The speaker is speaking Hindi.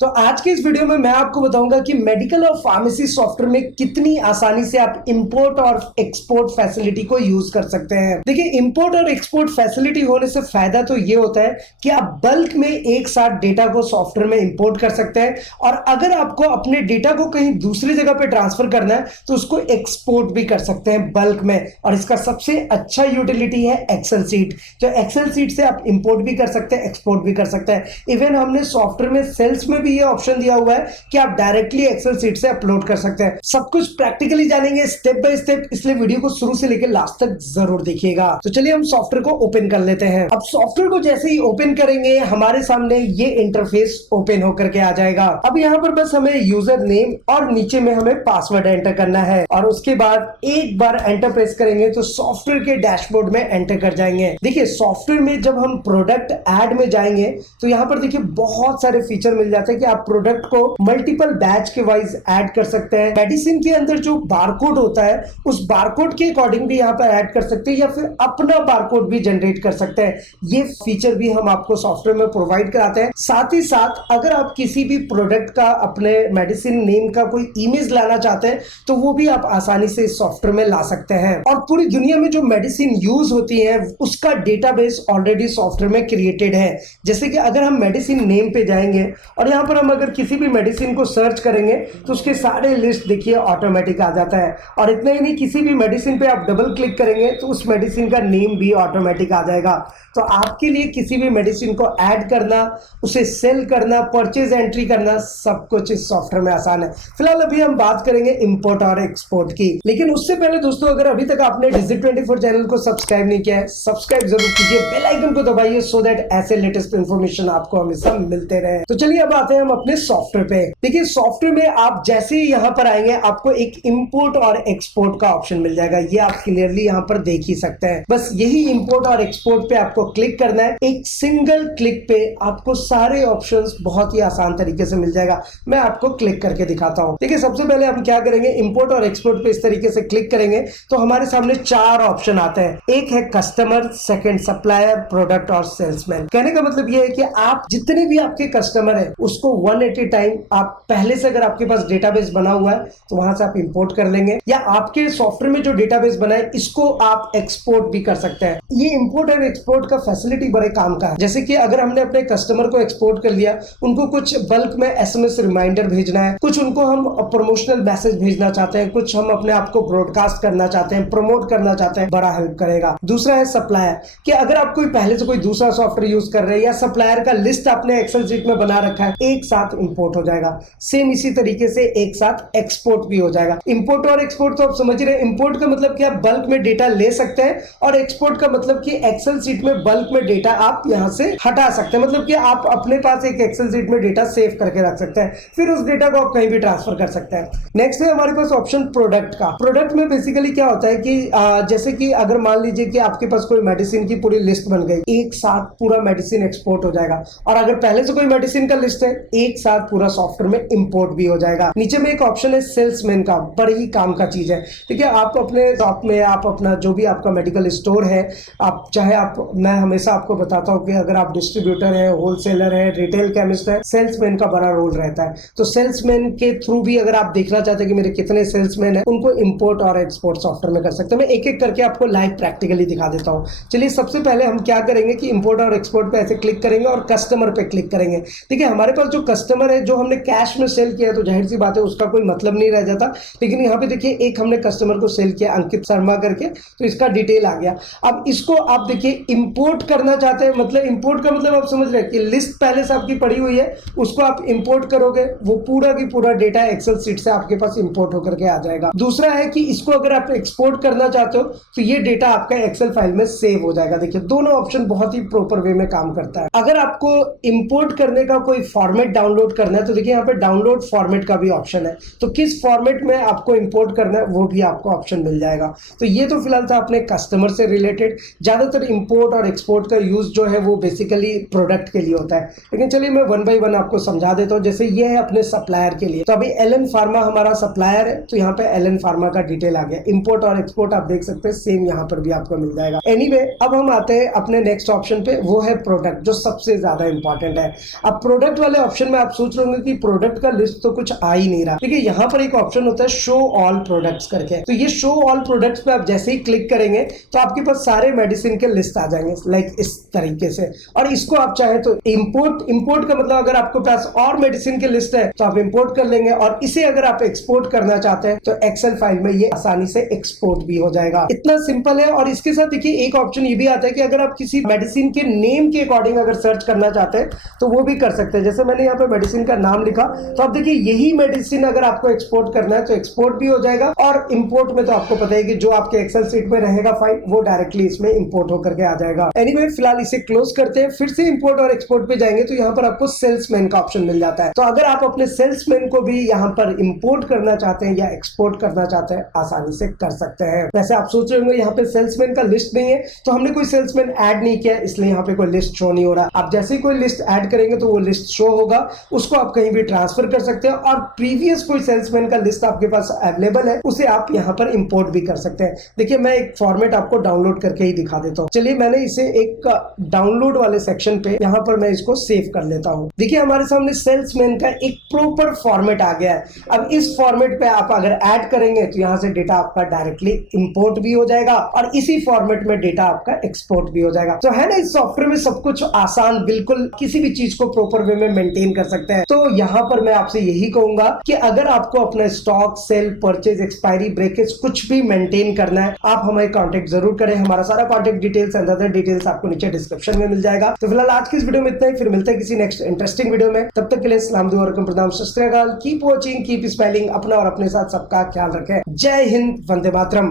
तो आज के इस वीडियो में मैं आपको बताऊंगा कि मेडिकल और फार्मेसी सॉफ्टवेयर में कितनी आसानी से आप इंपोर्ट और एक्सपोर्ट फैसिलिटी को यूज कर सकते हैं। देखिए, इंपोर्ट और एक्सपोर्ट फैसिलिटी होने से फायदा तो ये होता है कि आप बल्क में एक साथ डेटा को सॉफ्टवेयर में इंपोर्ट कर सकते हैं, और अगर आपको अपने डेटा को कहीं दूसरी जगह पे ट्रांसफर करना है तो उसको एक्सपोर्ट भी कर सकते हैं बल्क में। और इसका सबसे अच्छा यूटिलिटी है एक्सेल सीट। जो एक्सेल सीट से आप इंपोर्ट भी कर सकते हैं, एक्सपोर्ट भी कर सकते हैं। इवन हमने सॉफ्टवेयर में सेल्स में ये ऑप्शन दिया हुआ है कि आप डायरेक्टली एक्सेल सीट से अपलोड कर सकते हैं। सब कुछ प्रैक्टिकली जानेंगे स्टेप बाय स्टेप, इसलिए वीडियो को शुरू से लेकर लास्ट तक जरूर देखिएगा। तो चलिए हम सॉफ्टवेयर को ओपन कर लेते हैं। अब सॉफ्टवेयर को जैसे ही ओपन करेंगे हमारे सामने ये इंटरफेस ओपन होकर के आ जाएगा। अब यहाँ पर बस हमें यूजर नेम और नीचे में हमें पासवर्ड एंटर करना है, और उसके बाद एक बार एंटर प्रेस करेंगे तो सॉफ्टवेयर के डैशबोर्ड में एंटर कर जाएंगे। देखिए, सॉफ्टवेयर में जब हम प्रोडक्ट ऐड में जाएंगे तो यहाँ पर देखिए बहुत सारे फीचर मिल जाते हैं कि आप प्रोडक्ट को मल्टीपल बैच के वाइज ऐड कर सकते हैं। मेडिसिन के अंदर जो बारकोड होता है उस बारकोड के अकॉर्डिंग भी यहाँ पर ऐड कर सकते हैं, या फिर अपना बारकोड भी जनरेट कर सकते हैं। ये फीचर भी हम आपको सॉफ्टवेयर में प्रोवाइड कराते हैं। साथ ही साथ अगर आप किसी भी प्रोडक्ट का, अपने मेडिसिन नेम का कोई इमेज लाना चाहते हैं तो वो भी आप आसानी से इस सॉफ्टवेयर में ला सकते हैं। और पूरी दुनिया में जो मेडिसिन यूज होती है उसका डेटाबेस ऑलरेडी सॉफ्टवेयर में क्रिएटेड है। जैसे कि अगर हम मेडिसिन नेम पे जाएंगे और यहाँ पर हम अगर किसी भी मेडिसिन को सर्च करेंगे तो उसके सारे लिस्ट देखिए ऑटोमेटिक आ जाता है। और इतना ही नहीं, किसी भी मेडिसिन पे आप डबल क्लिक करेंगे तो उस मेडिसिन का नेम भी ऑटोमेटिक आ जाएगा। तो आपके लिए किसी भी मेडिसिन को ऐड करना, उसे सेल करना, परचेज एंट्री करना, सब कुछ इस सॉफ्टवेयर में आसान है। फिलहाल अभी हम बात करेंगे इंपोर्ट और एक्सपोर्ट की, लेकिन उससे पहले दोस्तों, अगर अभी तक आपने Digit24 चैनल को सब्सक्राइब नहीं किया है, सब्सक्राइब जरूर कीजिए, बेल आइकन को दबाइए सो दैट ऐसे लेटेस्ट इंफॉर्मेशन आपको हमेशा मिलते रहे। तो चलिए अब आते हैं हम अपने सॉफ्टवेयर पे। देखिए, सॉफ्टवेयर में आप जैसे ही यहाँ पर आएंगे आपको एक इंपोर्ट और एक्सपोर्ट का ऑप्शन मिल जाएगा। ये आप क्लियरली यहाँ पर देख ही सकते हैं। बस यही इंपोर्ट और एक्सपोर्ट पे आपको क्लिक करना है। एक सिंगल क्लिक पे आपको सारे ऑप्शंस बहुत ही आसान तरीके से मिल जाएगा। मैं आपको क्लिक करके दिखाता हूँ। देखिए, सबसे पहले हम क्या करेंगे, इंपोर्ट और एक्सपोर्ट पे इस तरीके से क्लिक करेंगे तो हमारे सामने चार ऑप्शन आते हैं। एक है कस्टमर, सेकंड सप्लायर, प्रोडक्ट और सेल्समैन। कहने का मतलब यह है कि आप जितने भी आपके कस्टमर है उसको 180 टाइम आप पहले से, अगर आपके पास डेटाबेस बना हुआ है तो वहां से आप इंपोर्ट कर लेंगे, या आपके सॉफ्टवेयर में जो डेटाबेस बना है इसको आप एक्सपोर्ट भी कर सकते हैं। ये इंपोर्ट और एक्सपोर्ट का फैसिलिटी बड़े काम का है। जैसे कि अगर हमने अपने कस्टमर को एक्सपोर्ट कर लिया, उनको कुछ बल्क में एसएमएस रिमाइंडर भेजना है, कुछ उनको हम प्रमोशनल मैसेज भेजना चाहते हैं, कुछ हम अपने आप को ब्रॉडकास्ट करना चाहते हैं, प्रमोट करना चाहते हैं, बड़ा हेल्प करेगा। दूसरा है सप्लायर, कि अगर आप कोई पहले से कोई दूसरा सॉफ्टवेयर यूज कर रहे हैं या सप्लायर का लिस्ट आपने एक्सेल शीट में बना रखा है, एक साथ इंपोर्ट हो जाएगा। सेम इसी तरीके से एक साथ एक्सपोर्ट भी हो जाएगा। इंपोर्ट और एक्सपोर्ट तो आप समझ रहे हैं। इंपोर्ट का मतलब कि आप बल्क में डेटा ले सकते हैं, और एक्सपोर्ट का मतलब कि एक्सेल शीट में बल्क में डेटा आप यहां से हटा सकते हैं। मतलब कि आप अपने पास एक एक्सेल शीट में डेटा सेव करके रख सकते हैं, फिर उस डेटा को आप कहीं भी ट्रांसफर कर सकते हैं। नेक्स्ट है हमारे पास ऑप्शन प्रोडक्ट का। प्रोडक्ट में बेसिकली क्या होता है कि जैसे कि अगर मान लीजिए कि आपके पास कोई मेडिसिन की पूरी लिस्ट बन गई, एक साथ पूरा मेडिसिन एक्सपोर्ट हो जाएगा। और अगर पहले से कोई मेडिसिन का लिस्ट है, एक साथ पूरा सॉफ्टवेयर में इंपोर्ट भी हो जाएगा। नीचे में एक ऑप्शन है सेल्समैन का, बड़ी ही काम का चीज है। ठीक है, आप अपने शॉप में, आप अपना जो भी आपका मेडिकल स्टोर है, आप चाहे मैं हमेशा आपको बताता हूँ कि अगर आप डिस्ट्रीब्यूटर है, होलसेलर है, रिटेल केमिस्ट है, सेल्समैन का बड़ा रोल रहता है। तो सेल्समैन के थ्रू भी अगर आप देखना चाहते हैं कि मेरे कितने सेल्समैन है, उनको इंपोर्ट और एक्सपोर्ट सॉफ्टवेयर में कर सकते हैं। मैं एक एक करके आपको लाइव प्रैक्टिकली दिखा देता हूँ। चलिए, सबसे पहले हम क्या करेंगे कि इंपोर्ट और एक्सपोर्ट पे ऐसे क्लिक करेंगे और कस्टमर पे क्लिक करेंगे। ठीक है, हमारे पास जो कस्टमर है, जो हमने कैश में सेल किया है, तो जाहिर सी बात है उसका कोई मतलब नहीं रह जाता। लेकिन यहाँ पे देखिए, एक हमने कस्टमर को सेल किया अंकित शर्मा करके, तो इसका डिटेल आ गया। अब इसको आप देखिए इंपोर्ट करना चाहते हैं, मतलब इंपोर्ट का मतलब आप समझ रहे हैं कि लिस्ट पहले से आपकी पड़ी हुई है, उसको आप इंपोर्ट करोगे, वो पूरा की पूरा डेटा एक्सेल सीट से आपके पास इंपोर्ट होकर के आ जाएगा। दूसरा है कि इसको अगर आप एक्सपोर्ट करना चाहते हो तो ये डेटा आपका एक्सेल फाइल में सेव हो जाएगा। देखिए, दोनों ऑप्शन बहुत ही प्रॉपर वे में काम करता है। अगर आपको इंपोर्ट करने का कोई फॉर्मेट डाउनलोड करना है तो देखिए यहाँ पे डाउनलोड फॉर्मेट का भी ऑप्शन है। तो किस फॉर्मेट में आपको इंपोर्ट करना है वो भी आपको ऑप्शन मिल जाएगा। तो ये तो फिलहाल था अपने कस्टमर से रिलेटेड। ज्यादातर इंपोर्ट और एक्सपोर्ट का यूज जो है वो बेसिकली प्रोडक्ट के लिए होता है, लेकिन चलिए मैं वन बाय वन आपको समझा देता हूँ। जैसे ये है अपने सप्लायर के लिए, तो अभी एलन फार्मा हमारा सप्लायर है, तो यहाँ पे एलन फार्मा का डिटेल आ गया। इंपोर्ट और एक्सपोर्ट आप देख सकते हैं, सेम यहाँ पर भी आपको मिल जाएगा। एनीवे, अब हम आते हैं अपने नेक्स्ट ऑप्शन पे, वो है प्रोडक्ट, जो सबसे ज्यादा इंपॉर्टेंट है। अब प्रोडक्ट वाले ऑप्शन में आप सोच रहे होंगे कि प्रोडक्ट का लिस्ट तो कुछ आ ही नहीं रहा। देखिए यहाँ पर एक ऑप्शन होता है शो ऑल प्रोडक्ट्स करके, तो ये शो ऑल प्रोडक्ट्स पे आप जैसे ही क्लिक करेंगे तो आपके पास सारे मेडिसिन के लिस्ट आ जाएंगे लाइक इस तरीके से। और इसको आप चाहे तो इंपोर्ट का मतलब अगर आपके पास और मेडिसिन के लिस्ट है तो आप इंपोर्ट कर लेंगे, और इसे अगर आप एक्सपोर्ट करना चाहते हैं तो एक्सेल फाइल में ये आसानी से एक्सपोर्ट भी हो जाएगा। इतना सिंपल है। और इसके साथ देखिए एक ऑप्शन ये भी आता है कि अगर आप किसी मेडिसिन के नेम के अकॉर्डिंग अगर सर्च करना चाहते हैं तो वो भी कर सकते हैं। जैसे मैंने यहाँ पे मेडिसिन का नाम लिखा, तो आप देखिए यही मेडिसिन अगर आपको एक्सपोर्ट करना है तो एक्सपोर्ट भी हो जाएगा, और इंपोर्ट में तो आपको पता है कि जो आपके एक्सेल सीट में रहेगा फाइल वो डायरेक्टली इसमें इंपोर्ट होकर के आ जाएगा। एनीवे फिलहाल इसे क्लोज करते हैं, फिर से इंपोर्ट और एक्सपोर्ट पे जाएंगे तो यहाँ पर आपको सेल्समैन का ऑप्शन मिल जाता है। तो अगर आप अपने सेल्समैन को भी यहाँ पर इंपोर्ट करना चाहते हैं या एक्सपोर्ट करना चाहते हैं आसानी से कर सकते हैं। वैसे आप सोच रहे होंगे यहाँ पे सेल्समैन का लिस्ट नहीं है, तो हमने कोई सेल्समैन ऐड नहीं किया इसलिए यहाँ पे कोई लिस्ट शो नहीं हो रहा। आप जैसे ही कोई लिस्ट ऐड करेंगे तो वो लिस्ट शो होगा, उसको आप कहीं भी ट्रांसफर कर सकते हैं, और प्रीवियस कोई सेल्समैन का लिस्ट आपके पास अवेलेबल है उसे आप यहाँ पर इंपोर्ट भी कर सकते हैं। देखिए मैं एक फॉर्मेट आपको डाउनलोड करके ही दिखा देता हूँ। चलिए मैंने इसे एक डाउनलोड वाले सेक्शन पे यहाँ पर मैं इसको सेव कर लेता हूँ। देखिए हमारे सामने सेल्समैन का एक प्रॉपर फॉर्मेट आ गया है। अब इस फॉर्मेट पे आप अगर ऐड करेंगे तो यहाँ से डेटा आपका डायरेक्टली इंपोर्ट भी हो जाएगा और इसी फॉर्मेट में डेटा आपका एक्सपोर्ट भी हो जाएगा। तो है ना इस सॉफ्टवेयर में सब कुछ आसान, बिल्कुल किसी भी चीज को प्रॉपर वे में मेंटेन कर सकते हैं। तो यहाँ पर मैं आपसे यही कहूंगा कि अगर आपको अपना stock, sale, purchase, expiry, breakage कुछ भी मेंटेन करना है आप हमें कांटेक्ट जरूर करें। हमारा सारा contact details and other details आपको नीचे डिस्क्रिप्शन में मिल जाएगा। तो फिलहाल आज की इस वीडियो में इतना ही, फिर मिलते हैं किसी नेक्स्ट इंटरेस्टिंग वीडियो में। तब तक के लिए सलाम, दुआ, प्रणाम, सत श्री अकाल। Keep watching, keep smiling. अपना और अपने साथ सबका ख्याल रखें। जय हिंद, वंदे मातरम।